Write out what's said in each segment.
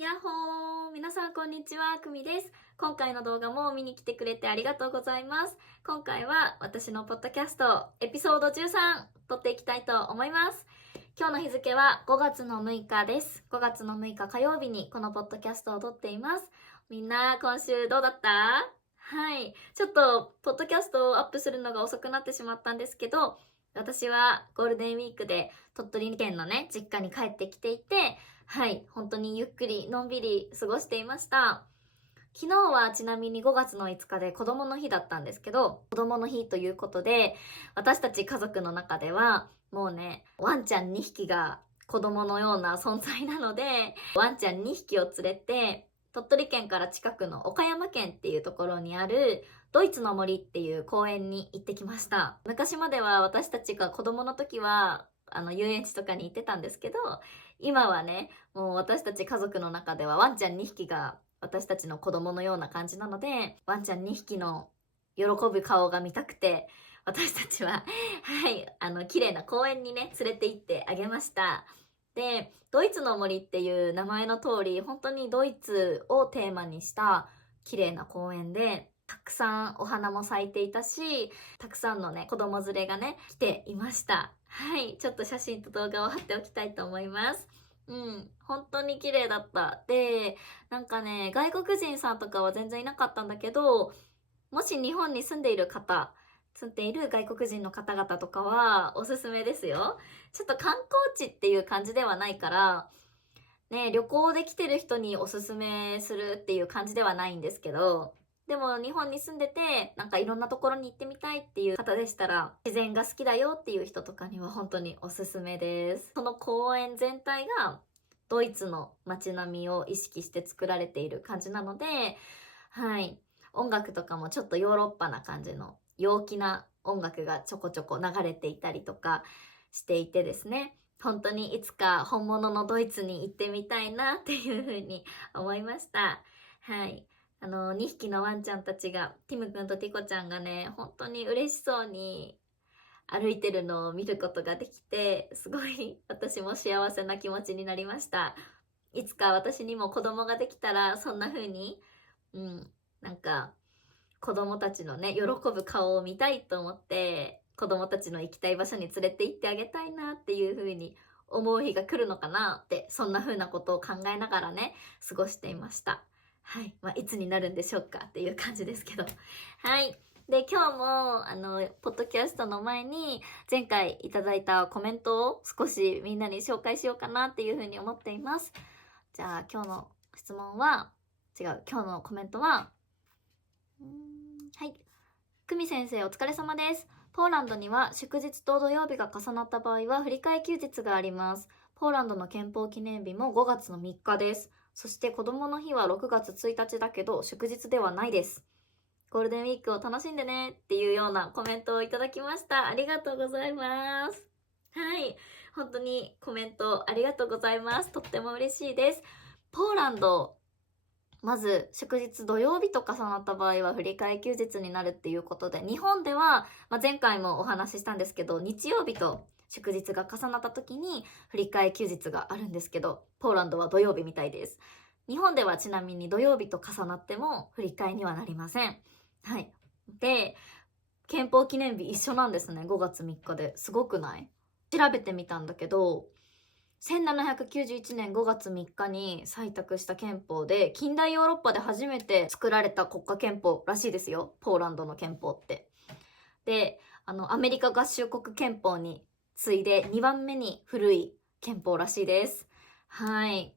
やっほー、皆さんこんにちは、くみです。今回の動画も見に来てくれてありがとうございます。今回は私のポッドキャストエピソード13撮っていきたいと思います。今日の日付は5月の6日です。5月の6日火曜日にこのポッドキャストを撮っています。みんな今週どうだった？はい。ちょっとポッドキャストをアップするのが遅くなってしまったんですけど、私はゴールデンウィークで鳥取県のね、実家に帰ってきていて、はい、本当にゆっくりのんびり過ごしていました。昨日はちなみに5月の5日で子供の日だったんですけど、子供の日ということで、私たち家族の中ではもうね、ワンちゃん2匹が子供のような存在なので、ワンちゃん2匹を連れて、鳥取県から近くの岡山県っていうところにあるドイツの森っていう公園に行ってきました。昔までは私たちが子供の時は遊園地とかに行ってたんですけど、今はね、もう私たち家族の中ではワンちゃん2匹が私たちの子供のような感じなので、ワンちゃん2匹の喜ぶ顔が見たくて、私たちは綺麗な公園にね、連れて行ってあげました。で、ドイツの森っていう名前の通り、本当にドイツをテーマにした綺麗な公園で、たくさんお花も咲いていたし、たくさんのね、子供連れがね、来ていました。はい、ちょっと写真と動画を貼っておきたいと思います。本当に綺麗だった。で、なんかね、外国人さんとかは全然いなかったんだけど、もし日本に住んでいる方、住んでいる外国人の方々とかはおすすめですよ。ちょっと観光地っていう感じではないから、ね、旅行で来てる人におすすめするっていう感じではないんですけど、でも日本に住んでて、なんかいろんなところに行ってみたいっていう方でしたら、自然が好きだよっていう人とかには本当におすすめです。その公園全体がドイツの街並みを意識して作られている感じなので、はい。音楽とかもちょっとヨーロッパな感じの陽気な音楽がちょこちょこ流れていたりとかしていてですね、本当にいつか本物のドイツに行ってみたいなっていうふうに思いました。はい。2匹のワンちゃんたちが、ティムくんとティコちゃんがね、本当に嬉しそうに歩いてるのを見ることができて、すごい私も幸せな気持ちになりました。いつか私にも子供ができたら、そんな風に、なんか、子供たちのね、喜ぶ顔を見たいと思って、子供たちの行きたい場所に連れて行ってあげたいなっていう風に思う日が来るのかなって、そんな風なことを考えながらね、過ごしていました。はい。いつになるんでしょうかっていう感じですけど。はい。で、今日も、ポッドキャストの前に、前回いただいたコメントを少しみんなに紹介しようかなっていう風に思っています。じゃあ、今日の質問は、今日のコメントは、はい。久美先生お疲れ様です。ポーランドには祝日と土曜日が重なった場合は振り替え休日があります。ポーランドの憲法記念日も5月の3日です。そして子供の日は6月1日だけど祝日ではないです。ゴールデンウィークを楽しんでねっていうようなコメントをいただきました。ありがとうございます。はい。本当にコメントありがとうございます。とっても嬉しいです。ポーランド、まず祝日土曜日と重なった場合は振り替え休日になるっていうことで、日本では、前回もお話ししたんですけど、日曜日と祝日が重なった時に振り替え休日があるんですけど、ポーランドは土曜日みたいです。日本ではちなみに土曜日と重なっても振り替えにはなりません。はい。で、憲法記念日一緒なんですね。5月3日で。すごくない？調べてみたんだけど、1791年5月3日に採択した憲法で、近代ヨーロッパで初めて作られた国家憲法らしいですよ。ポーランドの憲法って。で、アメリカ合衆国憲法に次いで2番目に古い憲法らしいです。はい。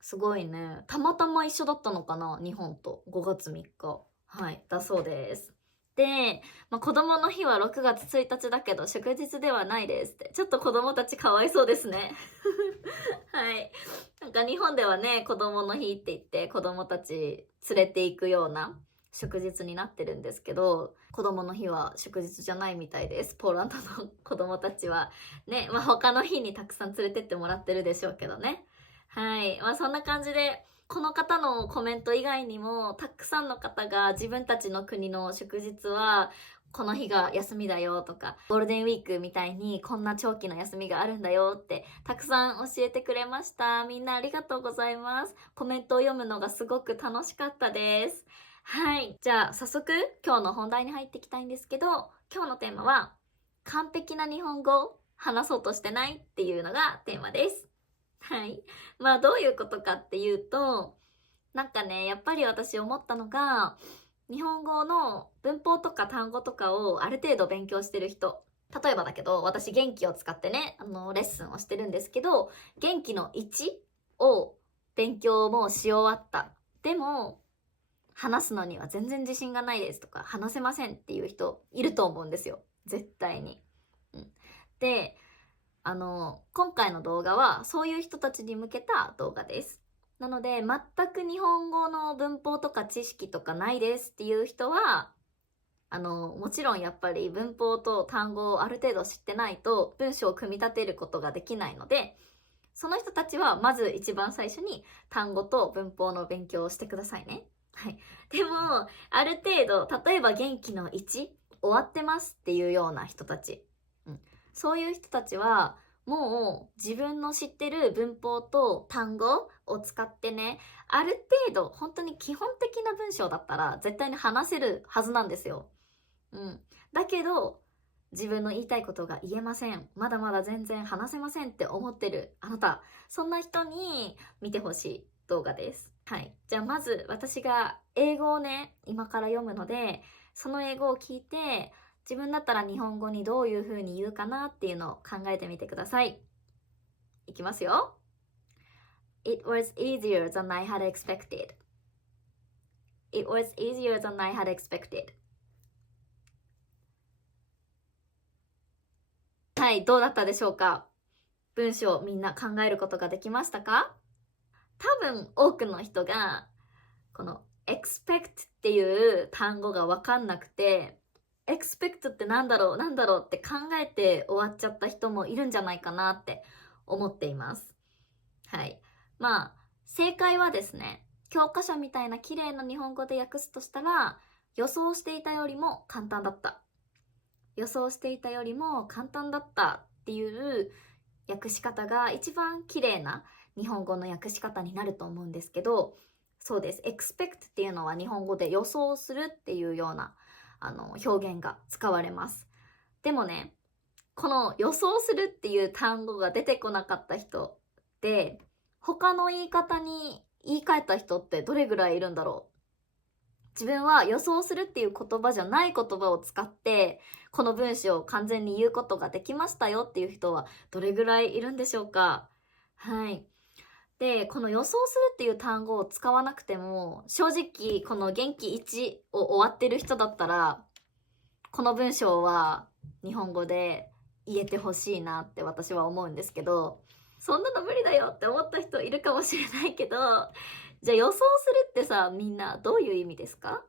すごいね。たまたま一緒だったのかな、日本と。5月3日。はい、だそうです。で、子供の日は6月1日だけど祝日ではないですって。ちょっと子供たちかわいそうですね。はい。なんか日本ではね、子供の日って言って子供たち連れて行くような祝日になってるんですけど、子供の日は祝日じゃないみたいです。ポーランドの子供たちは。ね、他の日にたくさん連れてってもらってるでしょうけどね。はい。そんな感じで、この方のコメント以外にも、たくさんの方が自分たちの国の祝日は、この日が休みだよとか、ゴールデンウィークみたいにこんな長期の休みがあるんだよってたくさん教えてくれました。みんなありがとうございます。コメントを読むのがすごく楽しかったです。はい。じゃあ早速今日の本題に入っていきたいんですけど、今日のテーマは完璧な日本語を話そうとしてないっていうのがテーマです。はい。まあどういうことかっていうと、なんかね、やっぱり私思ったのが、日本語の文法とか単語とかをある程度勉強してる人。例えばだけど、私元気を使ってね、レッスンをしてるんですけど、元気の1を勉強もし終わった。でも、話すのには全然自信がないですとか、話せませんっていう人いると思うんですよ。絶対に。で、今回の動画はそういう人たちに向けた動画です。なので、全く日本語の文法とか知識とかないですっていう人は、もちろんやっぱり文法と単語をある程度知ってないと文章を組み立てることができないので、その人たちはまず一番最初に単語と文法の勉強をしてくださいね。はい。でも、ある程度、例えば元気の1終わってますっていうような人たち。そういう人たちは、もう自分の知ってる文法と単語を使ってね、ある程度本当に基本的な文章だったら絶対に話せるはずなんですよ。だけど、自分の言いたいことが言えません。まだまだ全然話せませんって思ってるあなた、そんな人に見てほしい動画です。はい。じゃあまず私が英語をね、今から読むので、その英語を聞いて、自分だったら日本語にどういう風に言うかなっていうのを考えてみてください。いきますよ。It was easier than I had expected. It was easier than I had expected. はい、どうだったでしょうか？文章みんな考えることができましたか？多分多くの人がこの expect っていう単語が分かんなくて、expect ってなんだろうって考えて終わっちゃった人もいるんじゃないかなって思っています。はい。まあ、正解はですね、教科書みたいな綺麗な日本語で訳すとしたら、予想していたよりも簡単だった。予想していたよりも簡単だったっていう訳し方が一番綺麗な日本語の訳し方になると思うんですけど、そうです。expect っていうのは日本語で予想するっていうような表現が使われます。でもね、この予想するっていう単語が出てこなかった人って他の言い方に言い換えた人ってどれぐらいいるんだろう？自分は予想するっていう言葉じゃない言葉を使ってこの文章を完全に言うことができましたよっていう人はどれぐらいいるんでしょうか？はい。で、この予想するっていう単語を使わなくても正直この元気1を終わってる人だったらこの文章は日本語で言えてほしいなって私は思うんですけど、そんなの無理だよって思った人いるかもしれないけど、じゃあ予想するってさ、みんなどういう意味ですか？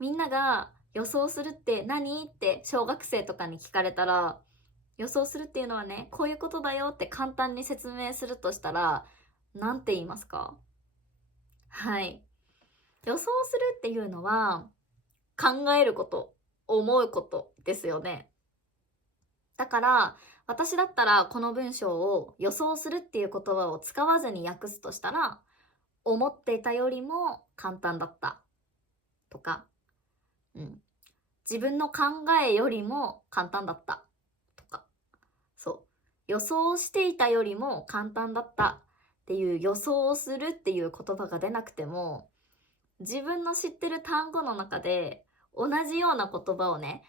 みんなが予想するって何って小学生とかに聞かれたら、予想するっていうのはね、こういうことだよって簡単に説明するとしたら、なんて言いますか？はい。予想するっていうのは、考えること、思うことですよね。だから、私だったらこの文章を予想するっていう言葉を使わずに訳すとしたら、思っていたよりも簡単だったとか、自分の考えよりも簡単だったとか、そう、予想していたよりも簡単だったっていう予想をするっていう言葉が出なくても、自分の知ってる単語の中で同じような言葉をね、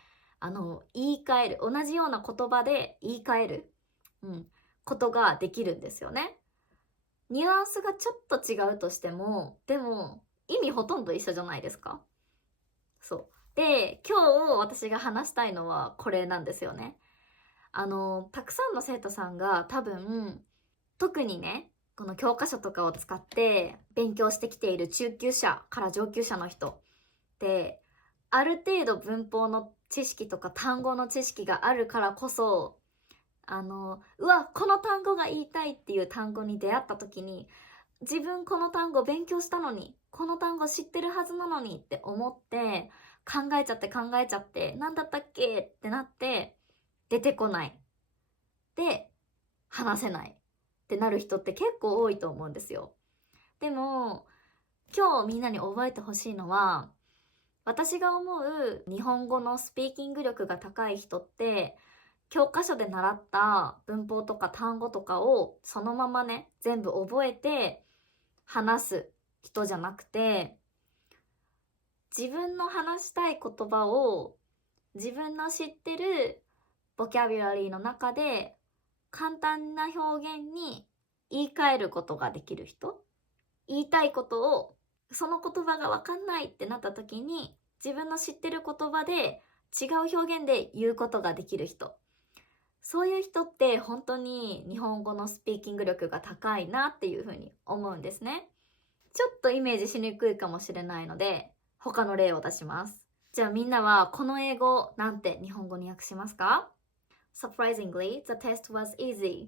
言い換える、同じような言葉で言い換える、ことができるんですよね。ニュアンスがちょっと違うとしても、でも意味ほとんど一緒じゃないですか。そう。で、今日私が話したいのはこれなんですよね。たくさんの生徒さんが多分、特にね、この教科書とかを使って勉強してきている中級者から上級者の人ってある程度文法の知識とか単語の知識があるからこそうわこの単語が言いたいっていう単語に出会った時に自分この単語勉強したのに、この単語知ってるはずなのにって思って考えちゃって何だったっけってなって出てこないで話せないってなる人って結構多いと思うんですよ。でも今日みんなに覚えてほしいのは、私が思う日本語のスピーキング力が高い人って教科書で習った文法とか単語とかをそのままね全部覚えて話す人じゃなくて、自分の話したい言葉を自分の知ってるボキャブラリーの中で簡単な表現に言い換えることができる人、言いたいことをその言葉が分かんないってなった時に自分の知ってる言葉で違う表現で言うことができる人、そういう人って本当に日本語のスピーキング力が高いなっていうふうに思うんですね。ちょっとイメージしにくいかもしれないので他の例を出します。じゃあみんなはこの英語なんて日本語に訳しますか？ Surprisingly, the test was easy.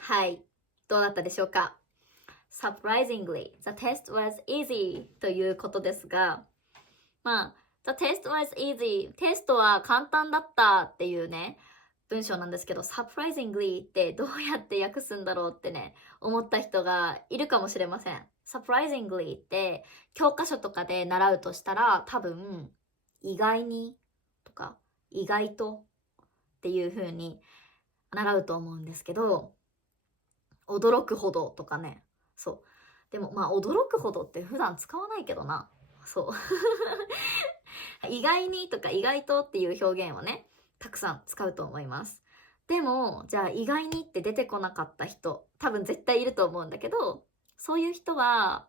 はい、どうだったでしょうか？ Surprisingly, the test was easy ということですが、the test was easy、 テストは簡単だったっていうね文章なんですけど、 surprisingly ってどうやって訳すんだろうってね思った人がいるかもしれません。 surprisingly って教科書とかで習うとしたら多分意外にとか意外とっていう風に習うと思うんですけど、驚くほどとかね、そうでも驚くほどって普段使わないけどな、そう意外にとか意外とっていう表現をねたくさん使うと思います。でもじゃあ意外にって出てこなかった人多分絶対いると思うんだけど、そういう人は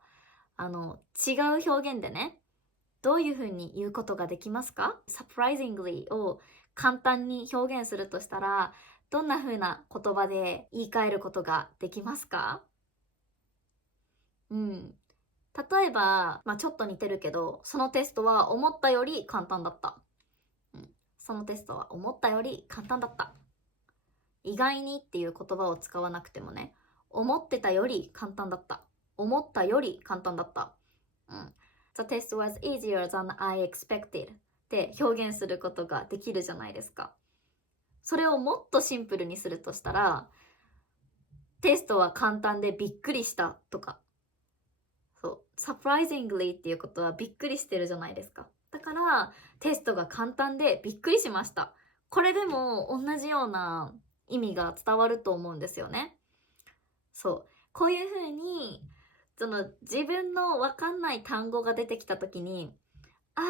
違う表現でねどういう風に言うことができますか？ surprisingly を簡単に表現するとしたらどんな風な言葉で言い換えることができますか？例えば、ちょっと似てるけど、そのテストは思ったより簡単だった。そのテストは思ったより簡単だった。意外にっていう言葉を使わなくてもね、思ってたより簡単だった。思ったより簡単だった。The test was easier than I expected って表現することができるじゃないですか。それをもっとシンプルにするとしたら、テストは簡単でびっくりしたとか、surprisingly っていうことはびっくりしてるじゃないですか。だからテストが簡単でびっくりしました。これでも同じような意味が伝わると思うんですよね。こういうふうに自分の分かんない単語が出てきた時に、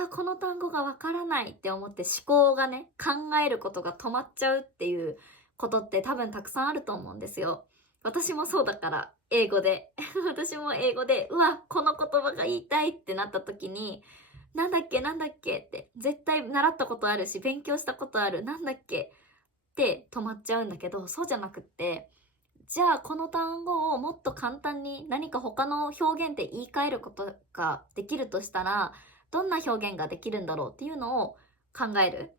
この単語が分からないって思って思考がね考えることが止まっちゃうっていうことって多分たくさんあると思うんですよ。私もそうだから、英語で私も英語でこの言葉が言いたいってなった時になんだっけって絶対習ったことあるし勉強したことある、なんだっけって止まっちゃうんだけど、そうじゃなくって、じゃあこの単語をもっと簡単に何か他の表現で言い換えることができるとしたらどんな表現ができるんだろうっていうのを考える。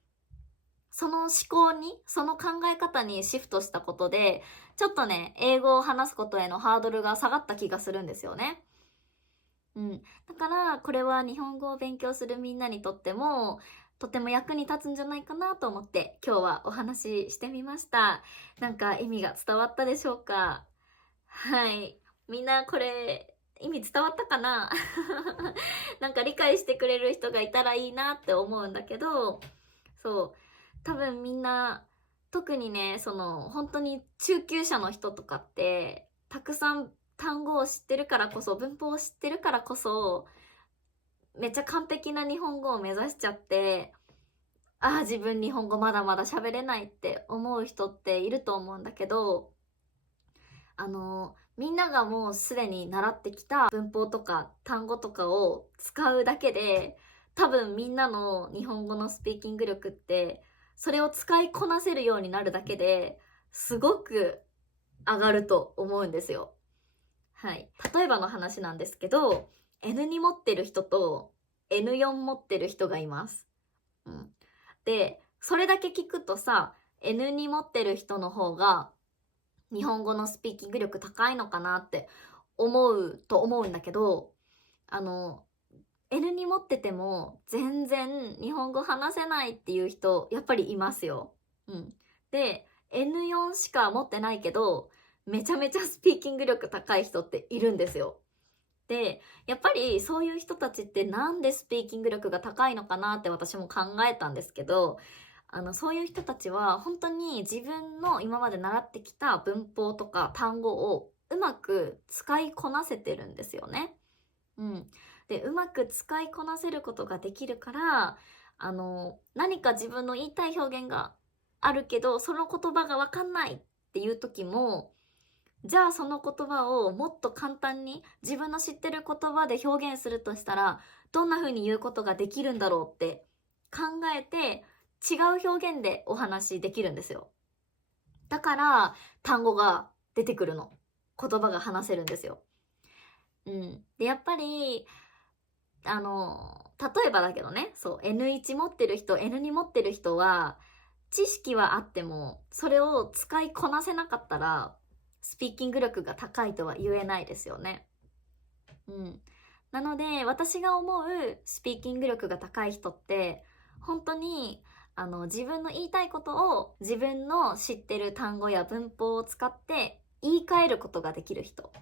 その思考に、その考え方にシフトしたことでちょっとね英語を話すことへのハードルが下がった気がするんですよね。だからこれは日本語を勉強するみんなにとってもとても役に立つんじゃないかなと思って今日はお話ししてみました。なんか意味が伝わったでしょうか？はい、みんなこれ意味伝わったかななんか理解してくれる人がいたらいいなって思うんだけど、多分みんな特にね本当に中級者の人とかってたくさん単語を知ってるからこそ、文法を知ってるからこそめっちゃ完璧な日本語を目指しちゃって、自分日本語まだまだ喋れないって思う人っていると思うんだけど、みんながもうすでに習ってきた文法とか単語とかを使うだけで多分みんなの日本語のスピーキング力ってそれを使いこなせるようになるだけですごく上がると思うんですよ。例えばの話なんですけど、 N2 持ってる人と N4 持ってる人がいます。で、それだけ聞くとさ、N2 持ってる人の方が日本語のスピーキング力高いのかなって思うんだけど、N2 持ってても全然日本語話せないっていう人やっぱりいますよ。で、N4 しか持ってないけどめちゃめちゃスピーキング力高い人っているんですよ。で、やっぱりそういう人たちってなんでスピーキング力が高いのかなって私も考えたんですけど、そういう人たちは本当に自分の今まで習ってきた文法とか単語をうまく使いこなせてるんですよね。で、うまく使いこなせることができるから、何か自分の言いたい表現があるけど、その言葉がわかんないっていう時も、じゃあその言葉をもっと簡単に自分の知ってる言葉で表現するとしたら、どんな風に言うことができるんだろうって考えて、違う表現でお話できるんですよ。だから単語が出てくるの。言葉が話せるんですよ。で、やっぱり例えばだけどね、そう、N1 持ってる人、N2 持ってる人は、知識はあっても、それを使いこなせなかったら、スピーキング力が高いとは言えないですよね。なので、私が思うスピーキング力が高い人って、本当に、自分の言いたいことを自分の知ってる単語や文法を使って言い換えることができる人。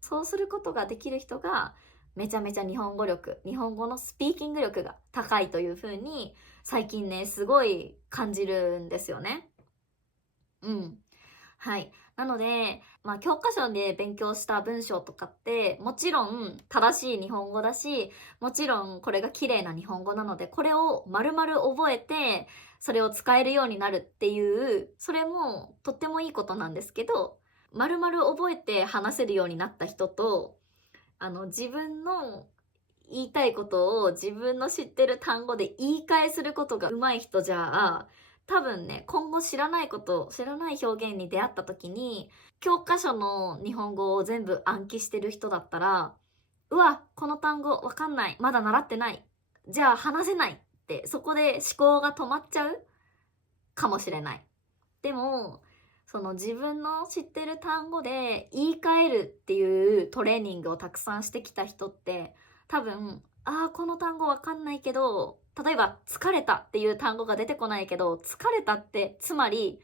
そうすることができる人が、めちゃめちゃ日本語のスピーキング力が高いという風に最近ね、すごい感じるんですよね。はい。なので、教科書で勉強した文章とかって、もちろん正しい日本語だし、もちろんこれが綺麗な日本語なので、これを丸々覚えて、それを使えるようになるっていう、それもとってもいいことなんですけど、丸々覚えて話せるようになった人と、自分の言いたいことを自分の知ってる単語で言い換えすることが上手い人じゃあ、多分ね、今後知らない表現に出会った時に、教科書の日本語を全部暗記してる人だったら、うわ、この単語わかんない。まだ習ってない。じゃあ話せないって、そこで思考が止まっちゃうかもしれない。でも、その自分の知ってる単語で言い換えるっていうトレーニングをたくさんしてきた人って多分、この単語わかんないけど、例えば疲れたっていう単語が出てこないけど、疲れたってつまり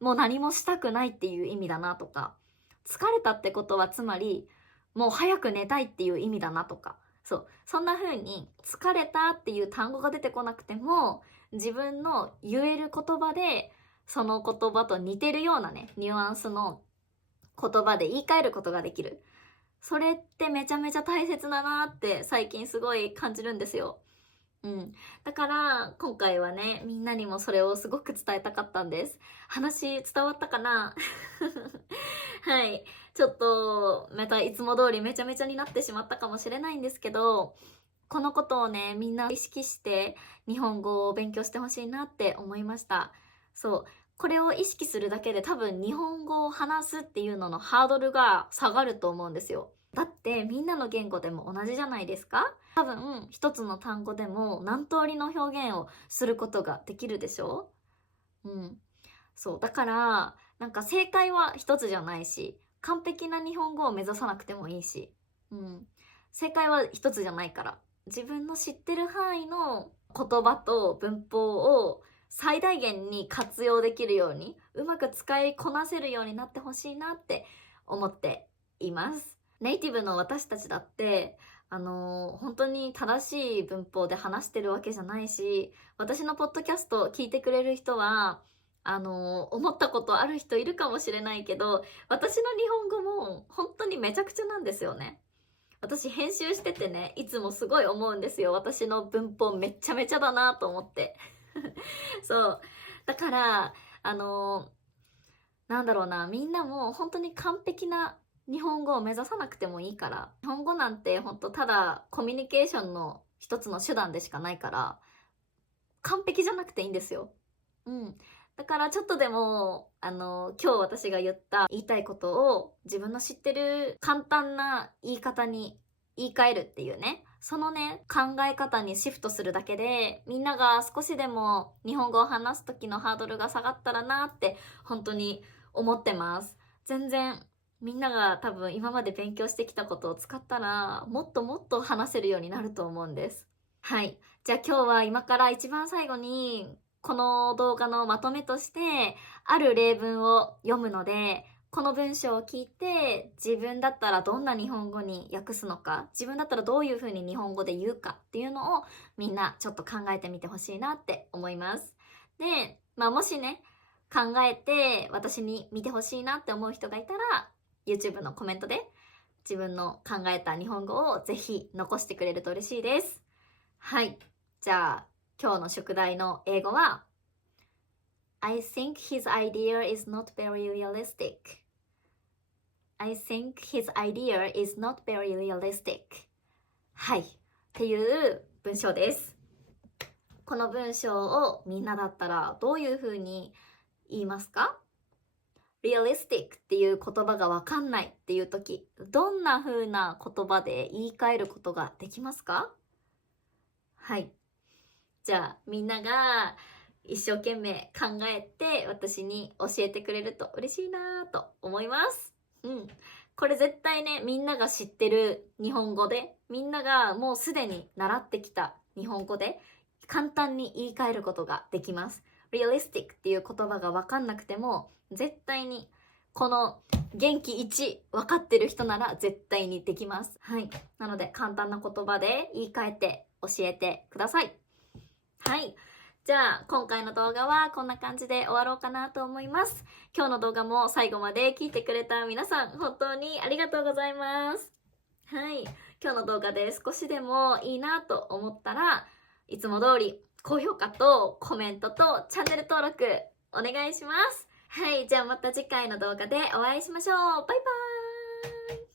もう何もしたくないっていう意味だなとか、疲れたってことはつまりもう早く寝たいっていう意味だなとか、そんな風に疲れたっていう単語が出てこなくても、自分の言える言葉でその言葉と似てるようなね、ニュアンスの言葉で言い換えることができる。それってめちゃめちゃ大切だなって最近すごい感じるんですよ。だから今回はね、みんなにもそれをすごく伝えたかったんです。話伝わったかなはい。ちょっと、またいつも通りめちゃめちゃになってしまったかもしれないんですけど、このことをね、みんな意識して日本語を勉強してほしいなって思いました。これを意識するだけで多分日本語を話すっていうののハードルが下がると思うんですよ。だってみんなの言語でも同じじゃないですか？多分一つの単語でも何通りの表現をすることができるでしょ？だからなんか正解は一つじゃないし、完璧な日本語を目指さなくてもいいし、正解は一つじゃないから、自分の知ってる範囲の言葉と文法を最大限に活用できるように、うまく使いこなせるようになってほしいなって思っています。ネイティブの私たちだって、本当に正しい文法で話してるわけじゃないし、私のポッドキャスト聞いてくれる人は、思ったことある人いるかもしれないけど、私の日本語も本当にめちゃくちゃなんですよね。私編集しててね、いつもすごい思うんですよ。私の文法めっちゃめちゃだなと思って。だから、なんだろうな、みんなも本当に完璧な日本語を目指さなくてもいいから、日本語なんて本当ただコミュニケーションの一つの手段でしかないから、完璧じゃなくていいんですよ。だからちょっとでも、今日私が言いたいことを自分の知ってる簡単な言い方に言い換えるっていうね、そのね、考え方にシフトするだけで、みんなが少しでも日本語を話す時のハードルが下がったらなって本当に思ってます。全然みんなが多分今まで勉強してきたことを使ったら、もっともっと話せるようになると思うんです。はい。じゃあ今日は今から一番最後に、この動画のまとめとして、ある例文を読むので、この文章を聞いて、自分だったらどんな日本語に訳すのか、自分だったらどういうふうに日本語で言うかっていうのをみんなちょっと考えてみてほしいなって思います。で、もしね、考えて私に見てほしいなって思う人がいたら、YouTube のコメントで自分の考えた日本語をぜひ残してくれると嬉しいです。はい。じゃあ、今日の宿題の英語は、I think his idea is not very realistic. I think his idea is not very realistic. はい。っていう文章です。この文章をみんなだったらどういうふうに言いますか？ realistic っていう言葉がわかんないっていう時、どんな風な言葉で言い換えることができますか？はい。じゃあみんなが一生懸命考えて私に教えてくれると嬉しいなと思います。これ絶対ね、みんなが知ってる日本語で、みんながもうすでに習ってきた日本語で簡単に言い換えることができます。realistic っていう言葉が分かんなくても、絶対にこの元気1分かってる人なら絶対にできます。はい。なので簡単な言葉で言い換えて教えてください。はい。じゃあ、今回の動画はこんな感じで終わろうかなと思います。今日の動画も最後まで聞いてくれた皆さん、本当にありがとうございます。はい。今日の動画で少しでもいいなと思ったら、いつも通り高評価とコメントとチャンネル登録お願いします。はい。じゃあまた次回の動画でお会いしましょう。バイバーイ。